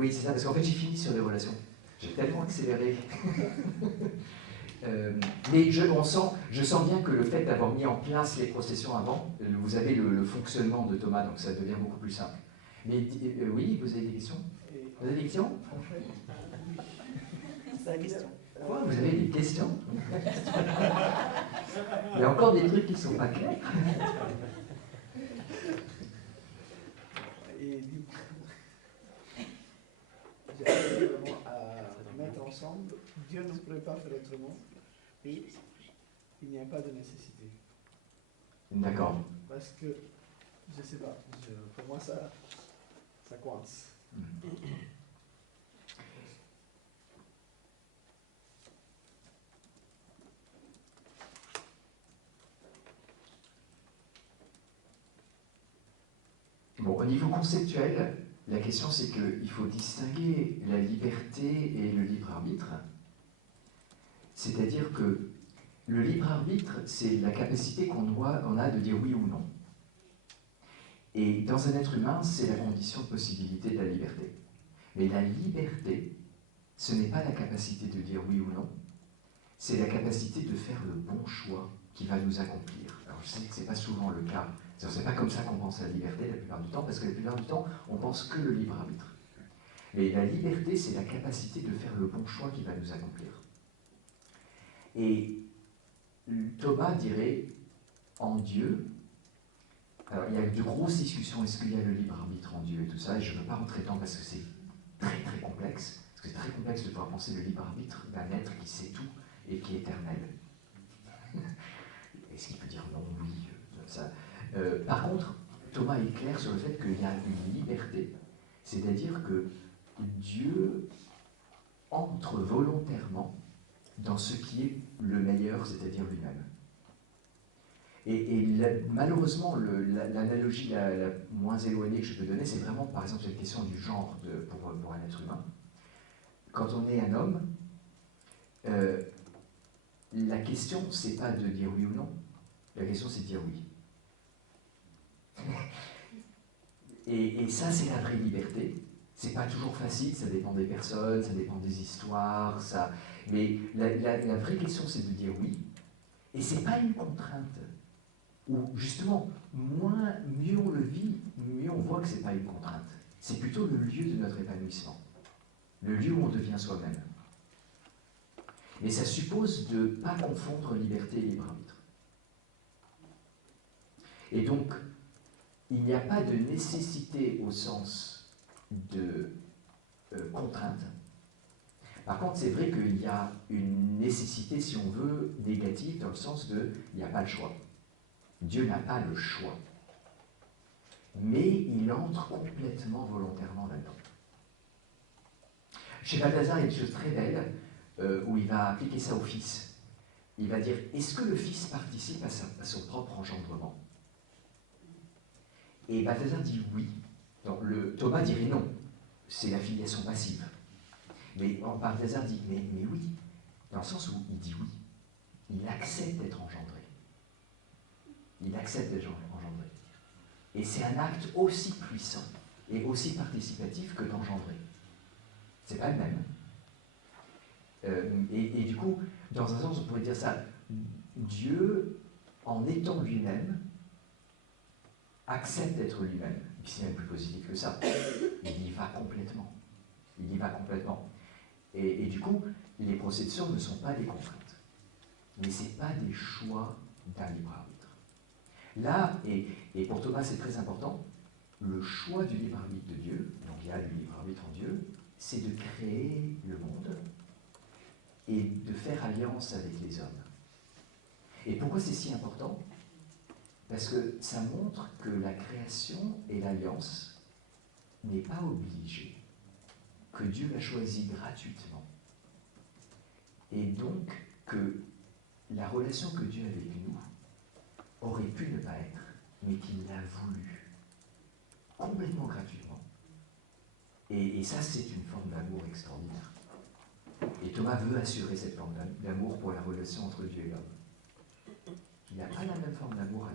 Oui, c'est ça, parce qu'en fait, j'ai fini sur les relations. J'ai tellement accéléré. Mais je sens bien que le fait d'avoir mis en place les processions avant, vous avez le fonctionnement de Thomas, donc ça devient beaucoup plus simple. Mais oui, vous avez des questions? Vous avez des questions? En fait, oui. C'est la question. Quoi? Vous avez des questions? Il y a encore des trucs qui ne sont pas clairs. Et du coup, j'arrive vraiment à mettre ensemble, Dieu ne pourrait pas faire autrement, et il n'y a pas de nécessité. D'accord. Parce que, je ne sais pas, pour moi ça coince. Bon, au niveau conceptuel, la question c'est qu'il faut distinguer la liberté et le libre arbitre. C'est-à-dire que le libre arbitre, c'est la capacité qu'on a de dire oui ou non. Et dans un être humain, c'est la condition de possibilité de la liberté. Mais la liberté, ce n'est pas la capacité de dire oui ou non, c'est la capacité de faire le bon choix qui va nous accomplir. Alors je sais que ce n'est pas souvent le cas. C'est pas comme ça qu'on pense à la liberté la plupart du temps, parce que la plupart du temps, on pense que le libre arbitre. Mais la liberté, c'est la capacité de faire le bon choix qui va nous accomplir. Et Thomas dirait, en Dieu, alors il y a de grosses discussions, est-ce qu'il y a le libre arbitre en Dieu et tout ça, et je ne veux pas rentrer dedans parce que c'est très très complexe, parce que c'est très complexe de pouvoir penser le libre arbitre d'un être qui sait tout et qui est éternel. Est-ce qu'il peut dire non, oui, ça. Par contre, Thomas est clair sur le fait qu'il y a une liberté, c'est-à-dire que Dieu entre volontairement dans ce qui est le meilleur, c'est-à-dire lui-même. Et malheureusement, l'analogie la moins éloignée que je peux donner, c'est vraiment, par exemple, cette question du genre pour un être humain. Quand on est un homme, la question, c'est pas de dire oui ou non, la question, c'est de dire oui. Et ça, c'est la vraie liberté. C'est pas toujours facile, ça dépend des personnes, ça dépend des histoires, mais la vraie question, c'est de dire oui. Et c'est pas une contrainte. Ou justement, mieux on le vit, mieux on voit que c'est pas une contrainte. C'est plutôt le lieu de notre épanouissement. Le lieu où on devient soi-même. Mais ça suppose de ne pas confondre liberté et libre arbitre. Et donc, il n'y a pas de nécessité au sens de contrainte. Par contre, c'est vrai qu'il y a une nécessité, si on veut, négative, dans le sens de il n'y a pas le choix. Dieu n'a pas le choix. Mais il entre complètement volontairement là-dedans. Chez Balthazar, il y a une chose très belle où il va appliquer ça au Fils. Il va dire, est-ce que le Fils participe à son propre engendrement? Et Balthazar dit oui. Donc, Thomas dirait non, c'est la filiation passive. Mais Balthazar dit, mais oui, dans le sens où il dit oui. Il accepte d'être engendré. Il accepte d'être engendré. Et c'est un acte aussi puissant et aussi participatif que d'engendrer. C'est pas le même. Et du coup, dans un sens, on pourrait dire ça, Dieu, en étant lui-même, accepte d'être lui-même. Et puis c'est même plus positif que ça. Il y va complètement. Il y va complètement. Et du coup, les processions ne sont pas des contraintes. Mais ce n'est pas des choix d'un libre arbitre. Là, et pour Thomas c'est très important, le choix du libre arbitre de Dieu, donc il y a du libre arbitre en Dieu, c'est de créer le monde et de faire alliance avec les hommes. Et pourquoi c'est si important? Parce que ça montre que la création et l'alliance n'est pas obligée, que Dieu l'a choisi gratuitement. Et donc que la relation que Dieu a avec nous aurait pu ne pas être, mais qu'il l'a voulu, complètement gratuitement. Et ça, c'est une forme d'amour extraordinaire. Et Thomas veut assurer cette forme d'amour pour la relation entre Dieu et l'homme. Il n'a pas la même forme d'amour à